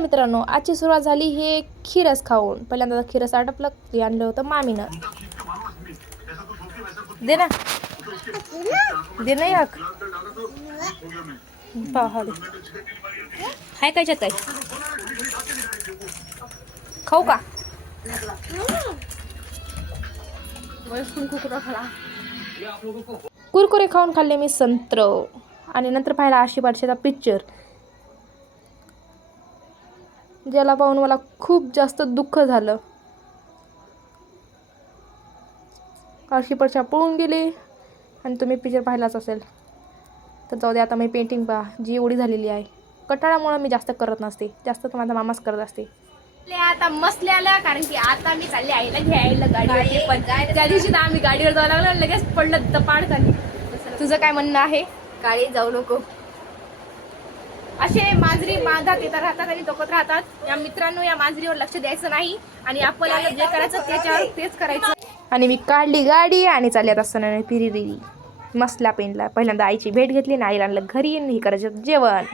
मित्रांनो, आजची सुरुवात झाली हे खीरस खाऊन. पहिल्यांदा खीरस आटपलं, ते आणलं होतं मामीनं. दे ना, दे ना एक पाहा दे. हाय काय काय खाऊ का? कुरकुरे खाऊन खाल्ले मी संत्र. आणि नंतर पाहिला आशी पारशीचा पिक्चर, ज्याला पाहून मला खूप जास्त दुःख झालं. आशी परशा पळून गेली आणि तुम्ही पिक्चर पाहिलाच असेल. तर जाऊ दे, आता मी पेंटिंग पहा जी एवढी झालेली आहे. कटाळामुळे मी जास्त करत नसते, जास्त तर माझा मामाच करत असते. आता मस्त आलं, कारण की आता मी चालले आईला घ्यायला गाडीवर. पण त्या दिवशी तर आम्ही गाडीवर जावं लागलं, लगेच पडलं दपाड खाली. तुझं काय म्हणणं आहे? काळी जाऊ नको. असे मांजरी बांधात येतात राहतात आणि तोकत राहतात. या मित्रांनो, या मांजरीवर लक्ष द्यायचं नाही आणि आपल्याला जे करायचं त्याच्यावर तेच करायचं. आणि मी काढली गाडी आणि चालली आता सणाने पिरिरी मसला पेनला. पहिल्यांदा आईची भेट घेतली आणि आईला आणलं घरी, हे करायचं जेवण.